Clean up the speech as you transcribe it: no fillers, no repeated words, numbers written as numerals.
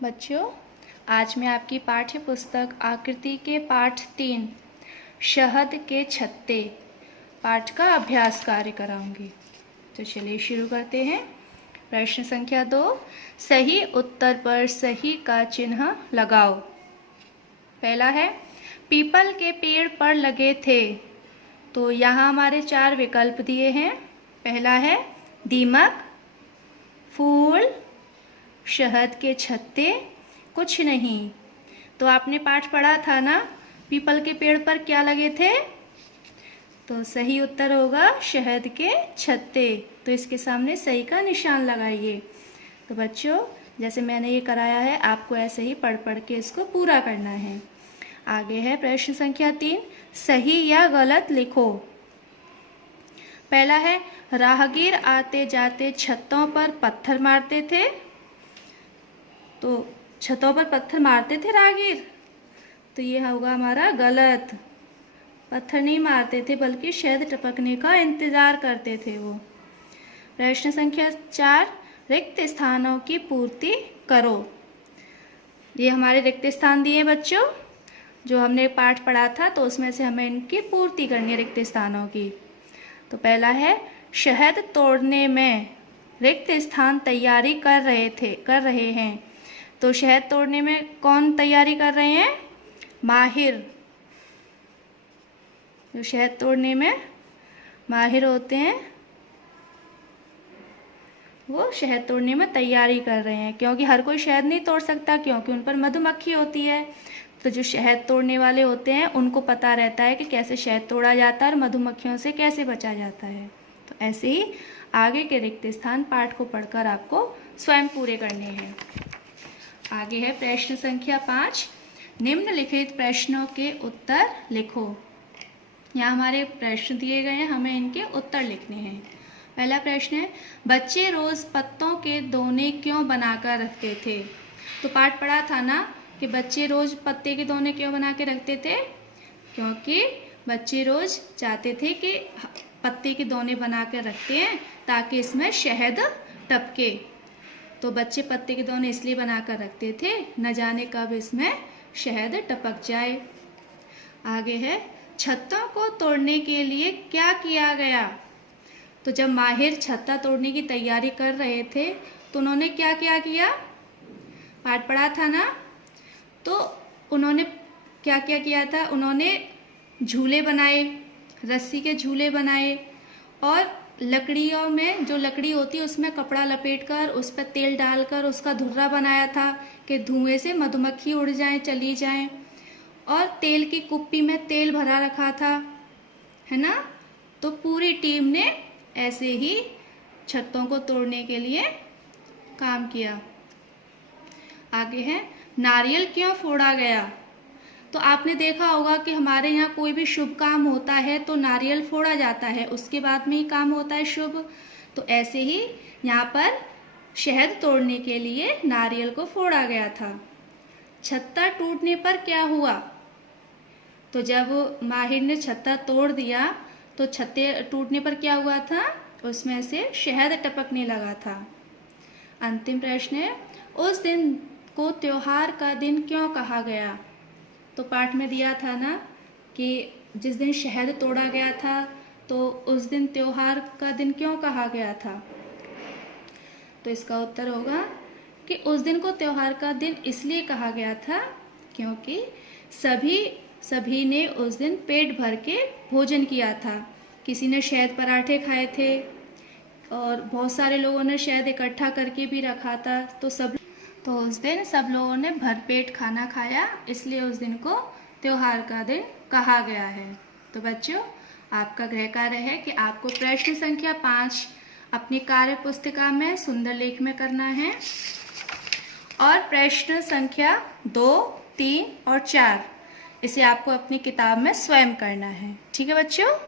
बच्चों, आज मैं आपकी पाठ्य पुस्तक आकृति के पाठ 3 शहद के छत्ते पाठ का अभ्यास कार्य कराऊंगी। तो चलिए शुरू करते हैं। प्रश्न संख्या 2, सही उत्तर पर सही का चिन्ह लगाओ। पहला है पीपल के पेड़ पर लगे थे, तो यहाँ हमारे 4 विकल्प दिए हैं। पहला है दीमक, फूल, शहद के छत्ते, कुछ नहीं। तो आपने पाठ पढ़ा था ना, पीपल के पेड़ पर क्या लगे थे? तो सही उत्तर होगा शहद के छत्ते। तो इसके सामने सही का निशान लगाइए। तो बच्चों, जैसे मैंने ये कराया है, आपको ऐसे ही पढ़ पढ़ के इसको पूरा करना है। आगे है प्रश्न संख्या 3, सही या गलत लिखो। पहला है राहगीर आते जाते छतों पर पत्थर मारते थे। तो छतों पर पत्थर मारते थे राहगीर, तो ये होगा हमारा गलत। पत्थर नहीं मारते थे, बल्कि शहद टपकने का इंतजार करते थे वो। प्रश्न संख्या 4, रिक्त स्थानों की पूर्ति करो। ये हमारे रिक्त स्थान दिए बच्चों, जो हमने पाठ पढ़ा था, तो उसमें से हमें इनकी पूर्ति करनी है रिक्त स्थानों की। तो पहला है शहद तोड़ने में रिक्त स्थान तैयारी कर रहे हैं। तो शहद तोड़ने में कौन तैयारी कर रहे हैं? माहिर। जो शहद तोड़ने में माहिर होते हैं, वो शहद तोड़ने में तैयारी कर रहे हैं। क्योंकि हर कोई शहद नहीं तोड़ सकता, क्योंकि उन पर मधुमक्खी होती है। तो जो शहद तोड़ने वाले होते हैं, उनको पता रहता है कि कैसे शहद तोड़ा जाता है और मधुमक्खियों से कैसे बचा जाता है। तो ऐसे ही आगे के रिक्त स्थान पाठ को पढ़कर आपको स्वयं पूरे करने हैं। आगे है प्रश्न संख्या 5, निम्नलिखित प्रश्नों के उत्तर लिखो। यहाँ हमारे प्रश्न दिए गए हैं, हमें इनके उत्तर लिखने हैं। पहला प्रश्न है बच्चे रोज पत्तों के दोने क्यों बनाकर रखते थे? तो पाठ पढ़ा था ना कि बच्चे रोज पत्ते के दोने क्यों बना के रखते थे? क्योंकि बच्चे रोज चाहते थे कि पत्ते के दोने बना कर रखते हैं ताकि इसमें शहद टपके। तो बच्चे पत्ते के दोने इसलिए बना कर रखते थे, न जाने कब इसमें शहद टपक जाए। आगे है छत्तों को तोड़ने के लिए क्या किया गया? तो जब माहिर छत्ता तोड़ने की तैयारी कर रहे थे, तो उन्होंने क्या क्या किया? पाठ पढ़ा था ना, तो उन्होंने क्या क्या किया था? उन्होंने झूले बनाए, रस्सी के झूले बनाए, और लकड़ियों में जो लकड़ी होती है उसमें कपड़ा लपेटकर उस पर तेल डालकर उसका धुर्रा बनाया था कि धुएं से मधुमक्खी उड़ जाएं, चली जाएं। और तेल की कुप्पी में तेल भरा रखा था, है ना। तो पूरी टीम ने ऐसे ही छत्तों को तोड़ने के लिए काम किया। आगे है नारियल क्यों फोड़ा गया? तो आपने देखा होगा कि हमारे यहाँ कोई भी शुभ काम होता है तो नारियल फोड़ा जाता है, उसके बाद में ही काम होता है शुभ। तो ऐसे ही यहाँ पर शहद तोड़ने के लिए नारियल को फोड़ा गया था। छत्ता टूटने पर क्या हुआ? तो जब माहिर ने छत्ता तोड़ दिया, तो छत्ते टूटने पर क्या हुआ था? उसमें से शहद टपकने लगा था। अंतिम प्रश्न है उस दिन को त्योहार का दिन क्यों कहा गया? तो पाठ में दिया था ना कि जिस दिन शहद तोड़ा गया था, तो उस दिन त्योहार का दिन क्यों कहा गया था? तो इसका उत्तर होगा कि उस दिन को त्योहार का दिन इसलिए कहा गया था क्योंकि सभी ने उस दिन पेट भर के भोजन किया था। किसी ने शहद पराठे खाए थे और बहुत सारे लोगों ने शहद इकट्ठा करके भी रखा था। तो उस दिन सब लोगों ने भरपेट खाना खाया, इसलिए उस दिन को त्योहार का दिन कहा गया है। तो बच्चों, आपका गृह कार्य है कि आपको प्रश्न संख्या 5 अपनी कार्य पुस्तिका में सुंदर लेख में करना है, और प्रश्न संख्या 2, 3 और 4 इसे आपको अपनी किताब में स्वयं करना है। ठीक है बच्चों?